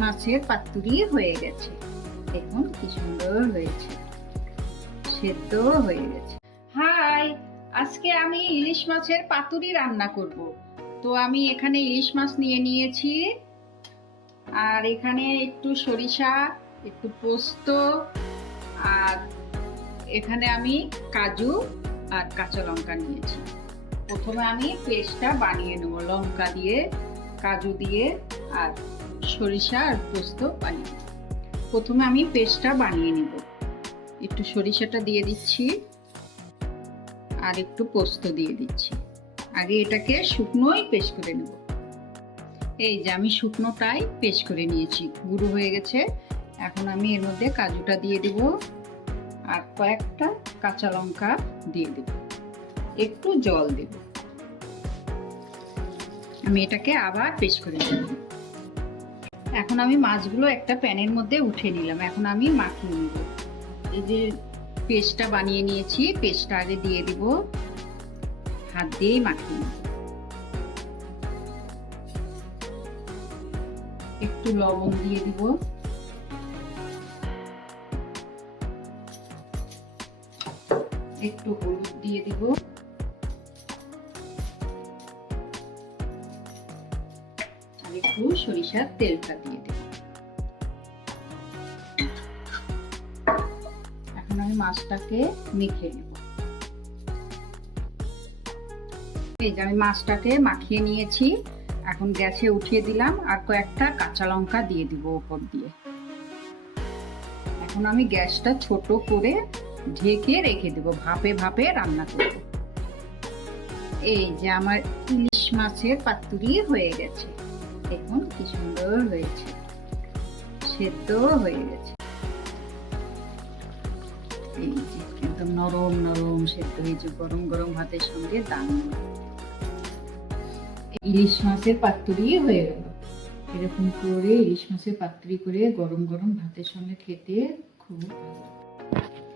মাছের পাতুরি হয়ে গেছে। দেখুন কি সুন্দর হয়েছে, সেদ্ধ হয়ে গেছে। হাই, আজকে আমি ইলিশ মাছের পাতুরি রান্না করব। তো আমি এখানে ইলিশ মাছ নিয়ে নিয়েছি, আর এখানে একটু সরিষা, একটু পোস্ত, আর এখানে আমি কাজু আর কাঁচা লঙ্কা নিয়েছি। প্রথমে আমি পেস্টটা বানিয়ে নেব, লঙ্কা দিয়ে, কাজু দিয়ে আর সরিষা আর পোস্ত বানিয়ে। প্রথমে আমি পেস্টটা বানিয়ে নেব। একটু সরিষাটা দিয়ে দিচ্ছি আর একটু পোস্ত দিয়ে দিচ্ছি। আগে এটাকে শুকনোই পেস্ট করে নেব। এই যে আমি শুকনোটাই পেস্ট করে নিয়েছি, গুঁড়ো হয়ে গেছে। এখন আমি এর মধ্যে কাজুটা দিয়ে দেব আর কয়েকটা কাঁচা লঙ্কা দিয়ে দেব, একটু জল দেব। আমি এটাকে আবার পেস্ট করে নেব। এখন আমি মাছগুলো একটা প্যানের মধ্যে উঠে নিলাম। এখন আমি মাখিয়ে নেব। এই যে পেস্টটা বানিয়ে নিয়েছি, পেস্টটা আগে দিয়ে দিব, হাত দিয়েই মাখিয়ে নেব। একটু লবণ দিয়ে দিব, একটু হলুদ দিয়ে দিব, আর একটু সরিষার তেলটা দিয়ে দেব। এখন আমি মাছটাকে মেখে নেব। এই যে আমি মাছটাকে মাখিয়ে নিয়েছি, এখন গ্যাসে উঠিয়ে দিলাম আর কয়েকটা কাঁচা লঙ্কা দিয়ে দিব উপর দিয়ে। এখন আমি গ্যাসটা ছোট করে ঢেকে রেখে দেব, ভাপে ভাপে রান্না করব। এই যে আমার ইলিশ মাছের পাতুরি হয়ে গেছে। দেখুন কি সুন্দর হয়েছে, সেদ্ধ হয়ে গেছে। এই যে একদম নরম নরম সেদ্ধ হয়েছে, গরম গরম ভাতের সঙ্গে দারুণ। ইলিশ মাছের পাতুরি হয়ে গেল। এরকম করে ইলিশ মাছের পাতুরি করে গরম গরম ভাতের সঙ্গে খেতে খুব ভালো।